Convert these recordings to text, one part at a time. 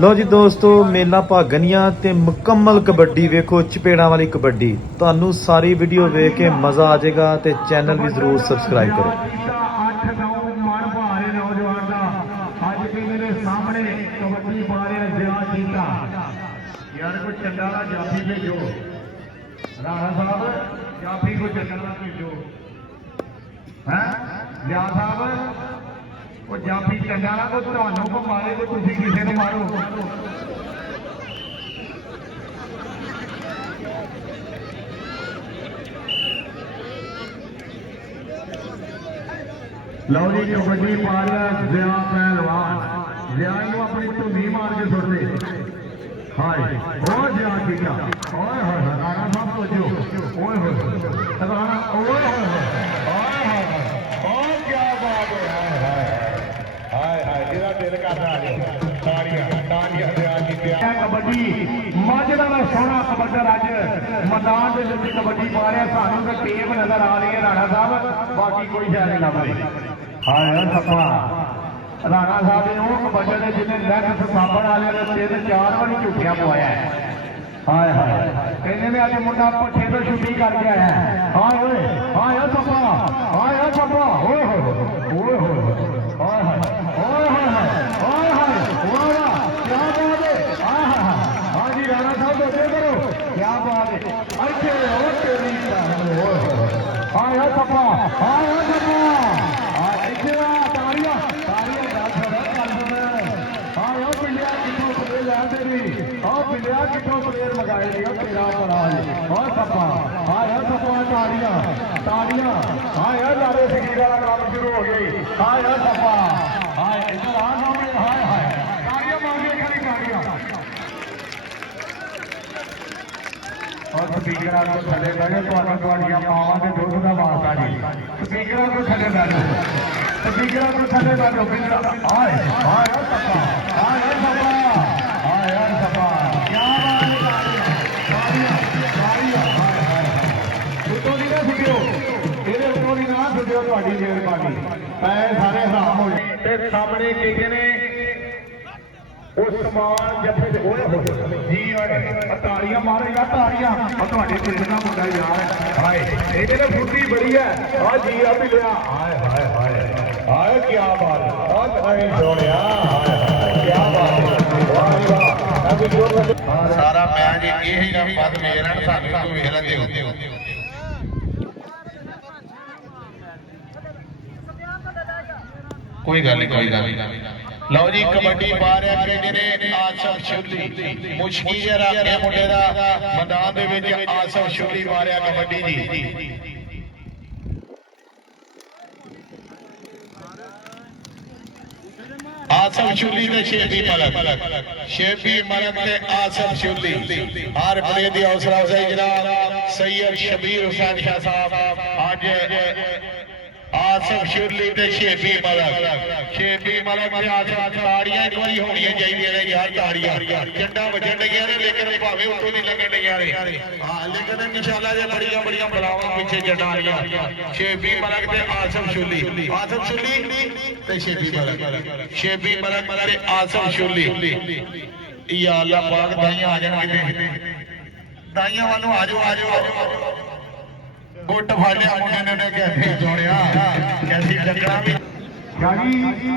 ਲੋ ਜੀ ਦੋਸਤੋ, ਮੇਲਾ ਭਾਗਨੀਆਂ ਤੇ ਮੁਕੰਮਲ ਕਬੱਡੀ ਵੇਖੋ, ਚਪੇੜਾਂ ਵਾਲੀ ਕਬੱਡੀ। ਤੁਹਾਨੂੰ ਸਾਰੀ ਵੀਡੀਓ ਵੇਖ ਕੇ ਮਜ਼ਾ ਆ ਜਾਏਗਾ ਤੇ ਚੈਨਲ ਵੀ ਜ਼ਰੂਰ ਸਬਸਕ੍ਰਾਈਬ ਕਰੋ। जाफी चंडाला को तुहानू को मारे तो तुसी किसे ने मारो। लो जी कबड्डी पा रहा जिया पहलवान, जिया अपनी धुनी मार के सुट दे। हाय और जिया टीका ओए होए राणा साहब को जो ओए होए राणा ओए होए और क्या बात है। कबड्डी माजरा का सोहना कबड्डर अज मैदान कबड्डी पा रहा, सानू तो टेप नजर आ रही है राणा साहब, बाकी कोई शह नहीं लग रही। हाय सपा राणा साहब ने वो कबड्डर ने जिन्हें लैग साबण वाले ने 3-4 बार झूठिया पवाया है। हाय हाय कहने में अज मुंडा पट्ठे तो छुट्टी करके आया है। हाय ओए हाय सपा हाय सपा ओए होए ओए होए हाय हाय ओए हाय हाय हाय वाह क्या बात है। हाँ जी राणा साहब दे करो क्या बात है। अच्छे और तेरी हाय सपा हाय सपा इधर ताड़ियां ताड़ियां हाँ यार पिंडिया कितों प्लेयर है तेरी और पिंडिया कितों प्लेयर मंगाए दिया तेरा बड़ा और सपा हाँ यार सपा ताड़ियां ताड़ियां हाँ यार लारे सकीरा का काम शुरू हो गई। हाँ यार सपा हाँ इधर आ सामने हाय हाय ताड़ियां मांगे खाली ताड़ियां और स्पीकर को थले बैठे मावा के दुध का वास्ता जी। स्पीकर को थले बैठो स्पीकर को थले बैठो हाय हाय सपा हाय सपा हाय सपा क्या उत्तों की ना सुटियो ਇਹਦੇ ਉੱਤੋਂ ਦੀ ਨਾ ਸੁਟਿਓ ਤੁਹਾਡੀ ਮਿਹਰਬਾਨੀ। ਪੈਰ ਸਾਰੇ ਹਰਾਮ ਹੋ ਗਏ ਤੇ ਸਾਹਮਣੇ ਕਿਹਦੇ ਨੇ ਉਹ ਸਮਾਨ ਜੱਫੇ ਦੇ ਹੋਏ ਜੀ ਓਏ ਤਾੜੀਆਂ ਮਾਰੇਗਾ ਤਾੜੀਆਂ ਉਹ ਤੁਹਾਡੇ ਪਿੰਡ ਦਾ ਮੁੰਡਾ ਯਾਰ। ਹਾਏ ਇਹਦੇ ਨਾਲ ਫੁੱਟੀ ਬੜੀ ਹੈ ਆ ਜੀ ਆ ਵੀ ਲਿਆ ਹਾਏ ਹਾਏ ਹਾਏ ਹਾਏ ਕੀ ਬਾਤ ਆ ਹਾਏ ਸੋਹਣਿਆ ਹਾਏ ਕੀ ਬਾਤ ਵਾਹ ਵਾਹ ਸਾਰਾ ਮੈਚ ਇਹ ਹੀ ਨਾ ਵੱਧ ਵੇਖਣ ਸਾਨੂੰ ਤੋਂ ਵੇਖ ਲੈਂਦੇ ਹੋ। कोई गल नहीं लो जी कबड्डी पा रहा कहते ने आसफ शुरली मुश्किल जरा अपने मुंडे दा मैदान दे विच आसफ शुरली पा रहा कबड्डी जी। आसफ शुरली ते शेफी मलक ते आसफ शुरली हर प्लेयर दी हौसला अफजाई जनाब सैयद शबीर हुसैन शाह साहब आज आसफ शुरली ते शेफी मलक ते आसफ ताड़ियां एक बारी होनियां चाहिए ने यार। ताड़ियां झंडा वजन लगिया ने लेकिन भावे उतों नहीं लगन लगिया ने। हां लेकिन इंशाल्लाह जे बड़ियां बड़ियां बलावां पीछे झंडा आ रही शेफी मलक ते आसफ शुरली ते शेफी मलक ते आसफ शुरली या अल्लाह पाक दाइयां आ जाण किते दाइयां वालों आ जाओ गुट फाड़िया मुंडे ने कैसे जोड़िया कैसी टक्करा भी यानी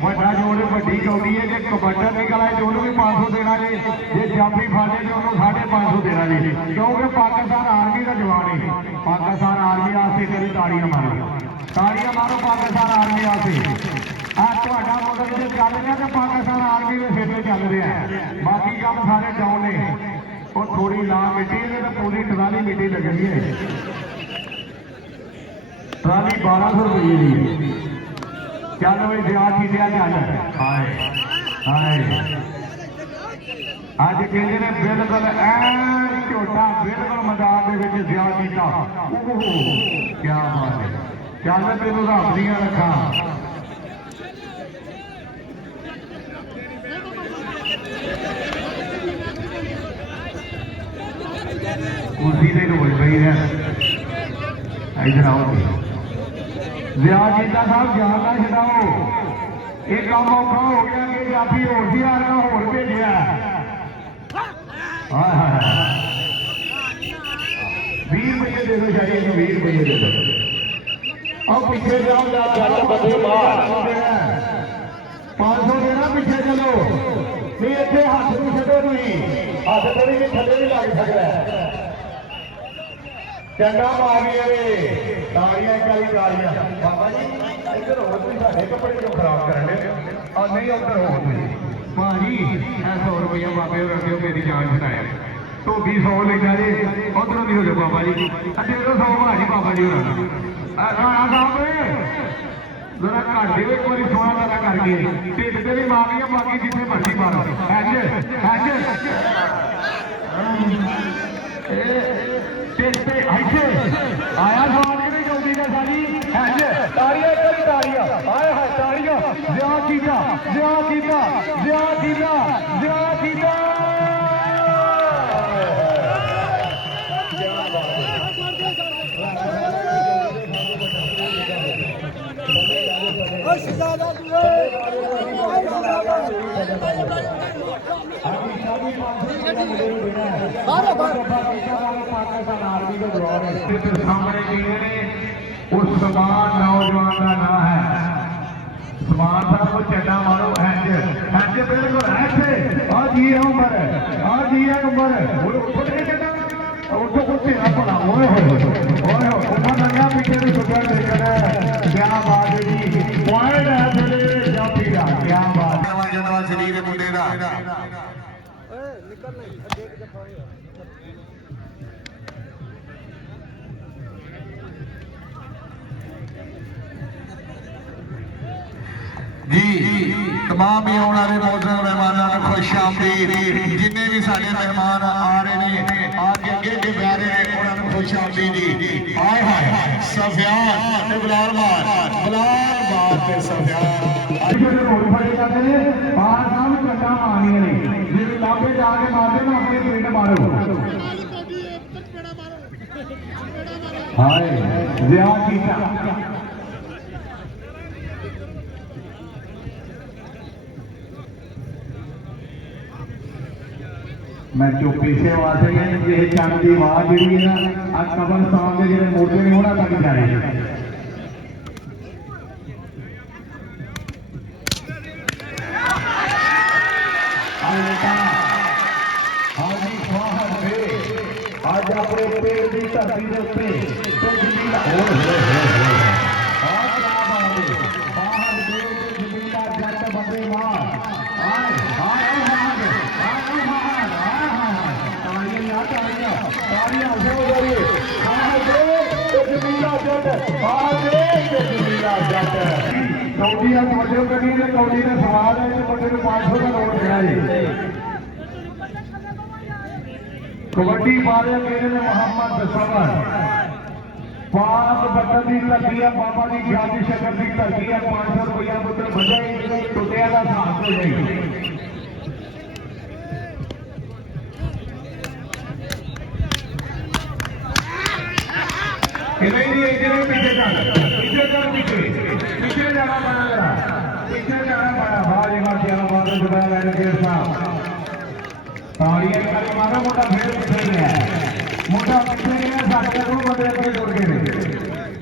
बड़ा जोड़ वड्डी कौड़ी है कि कबड्डर निकल आए जो भी 500 देना जी जे जाफी फाड़े जो 550 देना जी क्योंकि पाकिस्तान आर्मी का जवान है। पाकिस्तान आर्मी वास्ते तेरी ताड़ियां मारो पाकिस्तान आर्मी वास्ते। ਤੁਹਾਡਾ ਮੁੰਡਾ ਜੇ ਚੱਲ ਰਿਹਾ ਤੇ ਪਾਕਿਸਤਾਨ ਆਰਮੀ ਦੇ ਸਿਰ ਤੇ ਚੱਲ ਰਿਹਾ ਬਾਕੀ ਕੰਮ ਸਾਰੇ ਡਾਊਨ ਨੇ। ਉਹ ਥੋੜੀ ਲਾ ਮਿੱਟੀ ਇਹਦੇ ਤੇ ਪੂਰੀ ਟਰਾਲੀ ਮਿੱਟੀ ਲੱਗਣੀ ਹੈ। ट्राली 1200 रुपये की चल भाई ब्याह की दिया चल हाय हाय अज कहते ने बिल्कुल झोटा बिल्कुल मैदान के ब्याह किया क्या बात है। चल तेन रब दियां रखा कुर्सी से रोज पई है इधर आओ विआह जीता साहब जाना छड़ाओ ये काम औखा हो गया कि जाफी होर भी आ रहा होर भेजा हाँ हाँ 20 रुपये दे दो शायद 20 रुपये दे दो और पीछे जाओ जट बंदे बाहर 500 देना पीछे चलो नहीं इतने हाथ नहीं छो नहीं हाथ थोड़ी भी थले नहीं लग सकता चंगा मारिए तालियां कई तालियां बाबा जी इधर हो तुम साढ़े कपड़े क्यों खराब करने और नहीं उधर हो तुम भाजी 100 रुपया बाबे रखे हो मेरी जान छुड़ाया तो 200 लेना जी उधरों भी हो जाओ बाबा जी अरे 100 भाजी बाबा जी हो राणा साहब जरा घट दे एक बार सोना तारा करके ढिड से भी मारिया बाकी जितने मर्जी मारो ढिड पे ऐसे आया सवाल कि नहीं जल्दी का सारी ताड़ियां करी ताड़ियां आए हाय ताड़ियां ज्या कीता ज्या कीता ज्या कीता ज्या कीता उस समान नौजवान का नाम है समान साहब को चंडा मारो हैंज बिल्कुल ऐसे आज ये उम्र है आज ये उम्र है उसको कुछ अपना ओए उम्र लगा पीछे भी सुधर देखना क्या बात है जी पॉइंट है चले जा पीड़ा क्या बात जनवा शरीर मुंडे दा जी तमाम ही आने वाले मोहतरम मेहमानों को खुश आमदीद जिन्ने भी सारे मेहमान आ रहे हैं आगे अगे के प्यारे ने उन्होंने खुश आमदीद हाय हाय सफियान बिलाल मार ते सफियान मोड़ जाते हैं बाहर साहब चंडा मारनी नहीं जिस लाभे जाके मारते ना अपने पिंड मारो हाय ज्या कीता मैं चुप्पी से वास्ते ये चंद की आवाज जी है ना आज कब्रस्तान के जो मोटे ने होना तक जाए आज अपने पेड़ की धरती के उत्ते जट बंदे मार कौड़ी का सवाल है मुंडे को 500 का नोट देना जी कबड्डी पाले मेरे ने मोहम्मद सबर पाक बटन की धरती है बाबा की जाति शक्कर की धरती है 500 रुपया पुत्र बजाई टुटिया का साथ हो जाए पीछे जाना पड़ा पीछे जाना पड़ा भाई ताड़ियां कर मारो मोटा फिर पीछे गया मोटा पीछे गया साढ़े को बंदे अगे टुर गए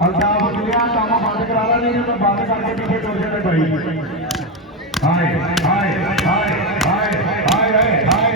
अल्ताफ लिया काम बंद करा ला नहीं तो बंद करके पीछे टुर गए भाई हाय हाय हाय हाय हाय हाय हाय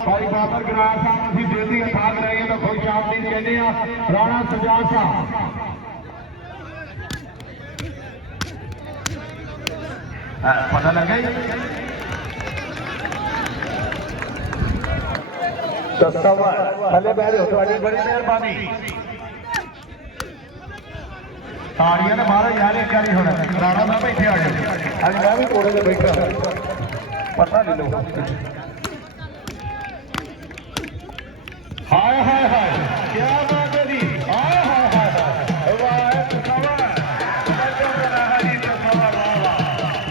भाई बाबर गरार साहब असं दिल की अर्थात रहे तो खुश आमदीद कहते हैं राणा सजाद साहब पता लगा ਦਸਤਾਵਾ ਥੱਲੇ ਬਹਿ ਜਾਓ ਤੁਹਾਡੀ ਬੜੀ ਮਿਹਰਬਾਨੀ ਤਾੜੀਆਂ ਨੇ ਮਾਰੋ ਯਾਰ ਇੱਕ ਵਾਰੀ ਹੁਣ ਰਾਣਾ ਸਾਹਿਬ ਇੱਥੇ ਆ ਜਾਓ ਅੱਜ ਮੈਂ ਵੀ ਕੋੜੇ ਤੇ ਬੈਠਾ ਪਤਾ ਨਹੀਂ ਲੋ ਹਾਏ ਹਾਏ ਹਾਏ ਕੀ ਬਾਤ ਹੈ ਜੀ ਹਾਏ ਹਾਏ ਹਾਏ ਵਾਹ ਦਸਤਾਵਾ ਹਰੀ ਦਸਤਾਵਾ ਵਾਹ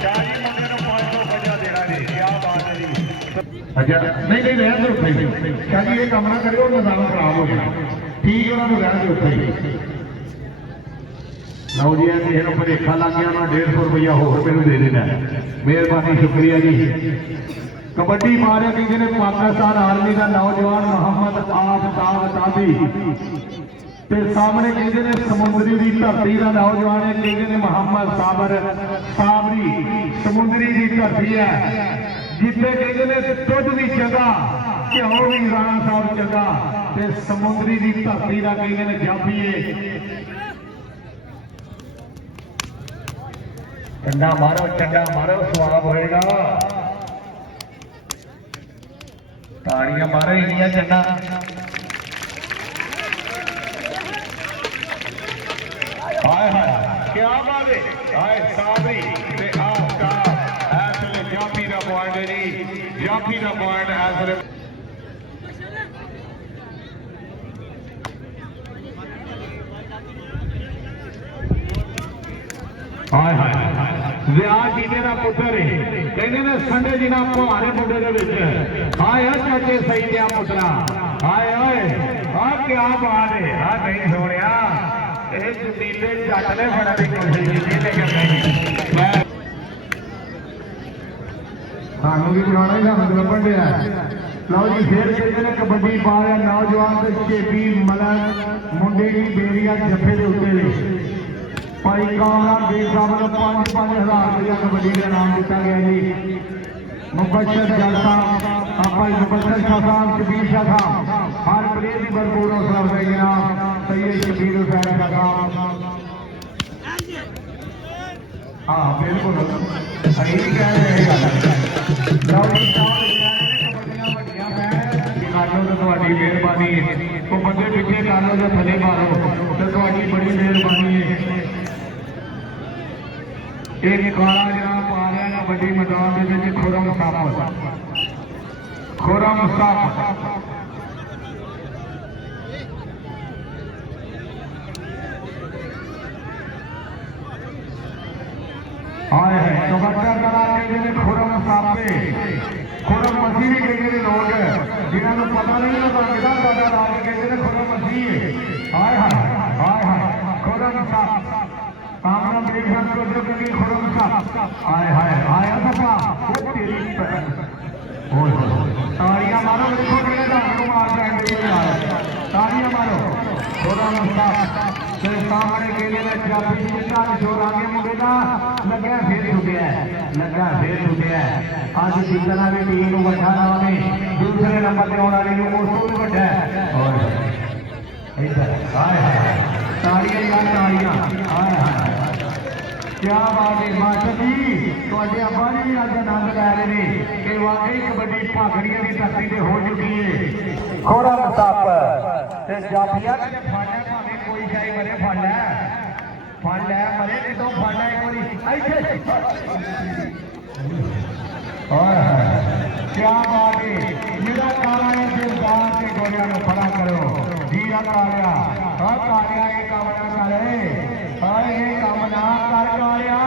ਚਾਲੀ ਮੁੰਡੇ ਨੂੰ 500 ਰੁਪਇਆ ਦੇਣਾ ਜੀ ਕੀ ਬਾਤ ਹੈ ਜੀ ਅੱਛਾ ਨਹੀਂ ਨਹੀਂ ਰਹਿਣ ਦਿਓ ਉੱਥੇ ਕਹਿੰਦੀ ਇਹ ਕੰਮ ਨਾ ਕਰਿਓ ਨਿਜ਼ਾਮ ਖਰਾਬ ਹੋ ਜਾਣਾ ਠੀਕ ਉਹਨਾਂ ਨੂੰ ਰਹਿਣ ਦਿਓ ਉੱਥੇ ਲਓ ਜੀ ਇਹ ਕਿਸੇ ਨੂੰ ਭੁਲੇਖਾ ਲੱਗ ਗਿਆ ਨਾ 150 ਰੁਪਇਆ ਹੋਰ ਮੈਨੂੰ ਦੇ ਦੇਣਾ ਮਿਹਰਬਾਨੀ ਸ਼ੁਕਰੀਆ ਜੀ ਕਬੱਡੀ ਮਾਰਿਆ ਕਹਿੰਦੇ ਨੇ ਪਾਕਿਸਤਾਨ ਆਰਮੀ ਦਾ ਨੌਜਵਾਨ ਮੁਹੰਮਦ ਆਫਤਾਬ ਤਾਬੀ ਤੇ ਸਾਹਮਣੇ ਕਹਿੰਦੇ ਨੇ ਸਮੁੰਦਰੀ ਦੀ ਧਰਤੀ ਦਾ ਨੌਜਵਾਨ ਹੈ ਕਹਿੰਦੇ ਨੇ ਮੁਹੰਮਦ ਸਾਬਰੀ ਸਮੁੰਦਰੀ ਦੀ ਧਰਤੀ ਹੈ ਜਿੱਥੇ ਕਹਿੰਦੇ ਨੇ ਦੁੱਧ ਦੀ ਜਗ੍ਹਾ ਘਿਓ ਵੀ ਰਾਣਾ ਸਾਹਿਬ ਜਗ੍ਹਾ ਤੇ ਸਮੁੰਦਰੀ ਦੀ ਧਰਤੀ ਦਾ ਕਹਿੰਦੇ ਨੇ ਜਾਫੀਏ ਚੰਡਾ ਮਾਰੋ ਸਵਾਬ ਹੋਏਗਾ ਤਾੜੀਆਂ ਮਾਰੋ ਇੰਨੀਆਂ ਚੰਡਾ ਹਾਏ ਹਾਏ ਕੀ ਬਾਤ ਹੈ ਹਾਏ ਸਾਬਰੀ ਤੇ ਆਸਕਾ ਐਸਲੇ ਜਾਫੀ ਦਾ ਪੁਆਇੰਟ ਹੈ ਜੀ ਜਾਫੀ ਦਾ ਪੁਆਇੰਟ ਐਸਲੇ ਹਾਏ ਹਾਏ ਵਿਆਹ ਜੀਨੇ ਦਾ ਪੁੱਤਰ ਹੈ ਕਹਿੰਦੇ ਨੇ ਸੰਡੇ ਜੀ ਨਾਲ ਭਾਰੇ ਮੁੰਡੇ ਦੇ ਵਿੱਚ ਹਾਏ ਚਾਚੇ ਸਹੀ ਦਿਆ ਪੁੱਤਰਾ ਹਾਏ ਓਏ ਆ ਕੀ ਬਾਤ ਹੈ ਆ ਨਹੀਂ ਸੋਹਣਿਆ ਇਹ ਜ਼ਮੀਲੇ ਜੱਟ ਨੇ ਫੜਾ ਦੀ ਕੋਸ਼ਿਸ਼ ਕੀਤੀ ਲੇਕਿਨ ਮੈਂ ਸਾਨੂੰ ਵੀ ਬਣਾਉਣਾ ਹੀ ਸਾਨੂੰ ਲੱਭਣ ਡਿਆ ਲਓ ਜੀ ਫੇਰ ਕਹਿੰਦੇ ਨੇ ਕਬੱਡੀ ਪਾ ਰਿਹਾ ਨੌਜਵਾਨ ਤੇ ਛੇਬੀ ਮਲਕ ਮੁੰਡੇ ਦੀ ਬੇਰੀਆ ਜੱਫੇ ਦੇ ਉੱਤੇ ਨੇ ਭਾਈ ਕਾਮਰਾਨ ਬੀਰ ਸਾਹਿਬ ਨੂੰ 5-5000 ਰੁਪਇਆ ਕਬੱਡੀ ਦਾ ਨਾਮ ਦਿੱਤਾ ਗਿਆ ਜੀ ਮੁਬਸ਼ਰ ਜਲਸਾ ਭਾਈ ਮੁਬਸ਼ਰ ਸ਼ਾਹ ਸਾਹਿਬ ਸ਼ਬੀਰ ਸ਼ਾਹ ਸਾਹਿਬ ਹਰ ਪਲੇਅਰ ਦੀ ਭਰਪੂਰ ਹੌਸਲਾ ਅਫਜ਼ਾਈ ਜਨਾਬ ਸੈਯਦ ਸ਼ਬੀਰ ਹੁਸੈਨ ਸ਼ਾਹ ਸਾਹਿਬ ਹਾਂ ਬਿਲਕੁਲ ਸਹੀ ਕਹਿ ਰਹੇ ਗੱਲ ਲੌੜੀ ਸਾਹਿਬ ਕਬੱਡੀਆਂ ਵੱਡੀਆਂ ਮੈਂ ਕਾਟੋ ਤੇ ਤੁਹਾਡੀ ਮਿਹਰਬਾਨੀ ਉਹ ਬੰਦੇ ਪਿੱਛੇ ਕਰ ਲਓ ਜਾਂ ਥੱਲੇ ਮਾਰੋ ਤੇ ਤੁਹਾਡੀ ਬੜੀ ਮਿਹਰਬਾਨੀ ਹੈ ਇਹ ਕਾਲਾ ਜਨਾਬ ਪਾ ਰਿਹਾ ਨਾ ਵੱਡੀ ਮੈਦਾਨ ਦੇ ਵਿੱਚ ਖੁਰਮ ਸਾਹਿਬ ਆਏ ਹੈ ਕਬੱਡਾ ਕਰਾ ਕਹਿੰਦੇ ਨੇ ਖੁਰਮ ਸਾਪੇ ਖੁਰਮ ਮਸੀਹ ਵੀ ਕਹਿੰਦੇ ਨੇ ਲੋਕ ਜਿਨ੍ਹਾਂ ਨੂੰ ਪਤਾ ਨਹੀਂ ਉਹਦਾ ਕਿਹਦਾ ਦਾਦਾ ਰਾਜ ਕਹਿੰਦੇ ਨੇ ਖੁਰਮ ਮਸੀਹ ਹਾਏ ਹਾਏ ਖੁਰਮ ਸਾਪ ਕਾਮਨਾ ਬੇਖਾਨ ਕੋ ਜੋ ਕਿ ਖੁਰਮ ਸਾਪ ਆਏ ਆਇਆ ਸਭਾ ਉਹ ਤੇਰੀ ਓਏ ਤਾੜੀਆਂ ਮਾਰੋ ਦੇਖੋ ਕਿਹੜੇ ਢੰਗ ਨੂੰ ਮਾਰ ਜਾਂਦੇ ਨੇ ਤਾੜੀਆਂ ਮਾਰੋ ਖੁਰਮ ਸਾਪ ਤੇ ਸਾਹਮਣੇ ਕਹਿੰਦੇ ਨੇ ਜਾਪੀ ਜਿੰਨਾ ਜੋਰ ਆ ਗਿਆ ਮੁੰਡੇ ਦਾ ਲੱਗਿਆ ਫੇਰ ਟੁੱਟਿਆ ਅੱਜ ਜਿੱਤਣਾ ਵੀ ਟੀਮ ਨੂੰ ਵੱਡਾ ਨਾਮ ਹੈ ਦੂਸਰੇ ਨੰਬਰ ਤੇ ਆਉਣ ਵਾਲੇ ਨੂੰ ਉਸ ਤੋਂ ਵੀ ਵੱਡਾ ਹੈ ਔਰ ਇੱਧਰ ਹਾਏ ਤਾੜੀਆਂ ਹਾਏ ਕੀ ਬਾਤ ਹੈ ਮਾਸਟਰ ਜੀ ਤੁਹਾਡੇ ਅੱਬਾ ਜੀ ਵੀ ਅੱਜ ਆਨੰਦ ਲੈ ਰਹੇ ਨੇ ਕਿ ਵਾਕਈ ਕਬੱਡੀ ਭਾਗੜੀਆਂ ਦੀ ਧਰਤੀ ਤੇ ਹੋ ਚੁੱਕੀ ਹੈ ਖੋੜਾ ਮੁਸਤਾਫ ਤੇ ਜਾਫੀਆ ਨੇ ਫੜਿਆ ਭਾਵੇਂ ਕੋਈ ਸ਼ਾਈ ਮਰੇ ਫੜ ਲੈ ਮਰੇ ਨਹੀਂ ਤੋਂ ਫੜ ਲੈ ਇੱਕ ਵਾਰੀ ਇੱਥੇ ਕੀ ਬਾਤ ਹੈ ਮੇਰਾ ਕਾਲਾ ਹੈ ਦਿਲਦਾਰ ਤੇ ਗੋਲਿਆਂ ਨੂੰ ਖੜਾ ਕਰੋ ਜੀਆ ਕਾਲਿਆ ਇਹ ਕੰਮ ਨਾ ਕਰੇ ਇਹ ਕੰਮ ਨਾ ਕਰ ਕਾਲਿਆ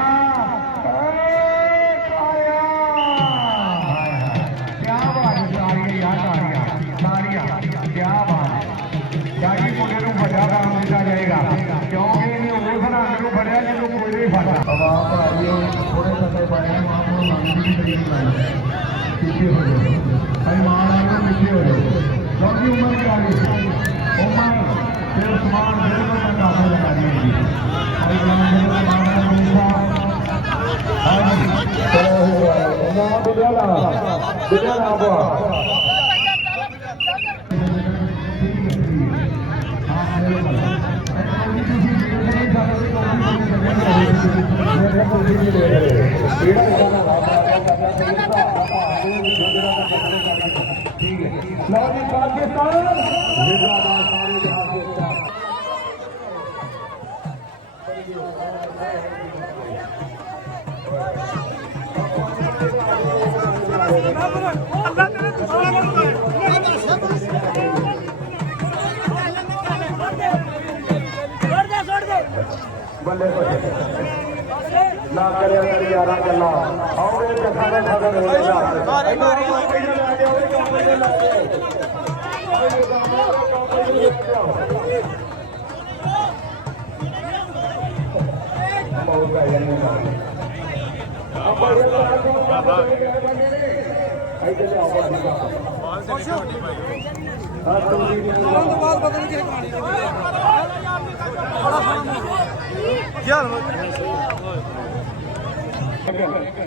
ਕਿਆ ਬਾਤ ਸਾਰੀਆਂ ਕਿਆ ਬਾਤ ਜਾਗੀ ਮੁੰਡੇ ਨੂੰ ਵੱਡਾ ਕੰਮ ਦਿੱਤਾ ਜਾਏਗਾ ਕਿਉਂਕਿ ਇਹਨੇ ਉਸ ਰੰਗ ਨੂੰ ਫੜਿਆ ਜਿਹਨੂੰ ਕੋਈ ਨਹੀਂ ਫੜਦਾ ਆਵਾਜ਼ ਆਈਓ ਥੋੜੇ ਸਮੇਂ ਪਾਇਆ ਮਾਂ ਨੂੰ ਮੰਗਦੀ ਦੀ ਪਿੱਛੇ ਹੋ ਜਾਓ ਭਾਈ ਮਾਂ ਨਾਲ ਪਿੱਛੇ ਹੋ ਜਾਓ ਕਿਉਂਕਿ ਉਮਰ ਕੀ ਆ ਗਈ ਉਮਰ ਫਿਰ ਸਮਾਨ ਬਿਲਕੁਲ ਮੈਂ ਕਾਫੀ ਲਗਾ ਰਹੀ ਹੈ ਜੀ ਭਾਈ ਜਾਨ ਦੇ ਮਾਂ ਦਾ ਮੁੰਡਾ ਚਲੋ ਨਾ ਬਿਲਿਆ ਬੁਆ ठीक है ਲਓ ਜੀ ਪਾਕਿਸਤਾਨ ਜ਼ਿੰਦਾਬਾਦ ਸਾਰੇ ਜਹਾਨ ਦੇ ਉੱਤੇ ਬੱਲੇ ਨਾ ਕਰਿਆ ਕਰ ਯਾਰਾਂ ਗੱਲਾਂ ਆਉਣੇ ਜੱਖਾਂ ਦਾ ਖਬਰ ਹੋਏਗਾ ਸਾਰੇ ਮਾਰੇ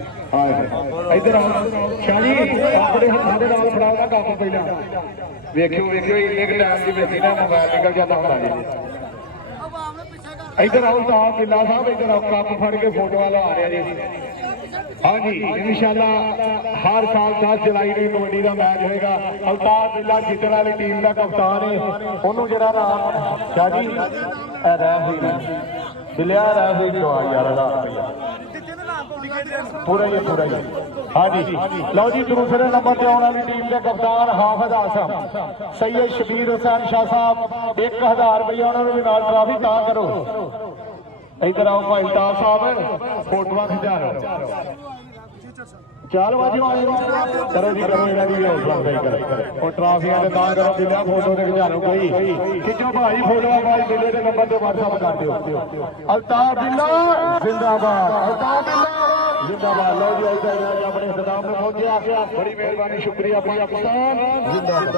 इधर आओ शाह जी अपने हत्थों के नाल फड़ाओ ना कप पहला वेखियो वेखियो इन्ने के टाइम की बेची ना मोबाइल निकल जाता हमारा जी इधर आओ साहब बिल्ला साहब इधर आओ कप फड़ के फोटो वाला आ रहा जी हाँ जी इंशाल्लाह हर साल 10 जुलाई ਨੂੰ ਕਬੱਡੀ ਦਾ ਮੈਚ ਹੋਏਗਾ ਅਵਤਾਰ ਬਿੱਲਾ ਜਿੱਤਣ ਵਾਲੀ ਟੀਮ ਦਾ ਕਪਤਾਨ ਹੈ ਉਹਨੂੰ ਜਿਹੜਾ ਨਾਮ ਸ਼ਾਹ ਜੀ ਇਹ ਰਹਿ ਬਿਲਿਆ ਰਹਿ ਜਵਾ ਯਾਰ ਦਾ पूरा ही हाँ जी लो जी दूसरे नंबर पे आने वाली टीम के कप्तान हाफिज आसम सैयद शबीर हुसैन शाह साहब 1000 रुपया उन्होंने भी नाल ट्रॉफी ता करो इधर आओ भाई तार साहब फोटो खिचा चाल बाजी करो जी करो इन्हों की हौसला अफजाई करो और ट्रॉफियां के तां करो बिना फोटो के खिचा लो कोई खिचो भाई फोटो भाई बिल्ले के नंबर से व्हाट्सएप कर दो अल्ताफ बिल्ला जिंदाबाद अल्ताफ बिल्ला जिंदाबाद लो जी अपने इख्तिताम में पहुंचे बड़ी मेहरबानी शुक्रिया पाकिस्तान जिंदाबाद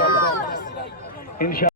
इंशाअल्लाह।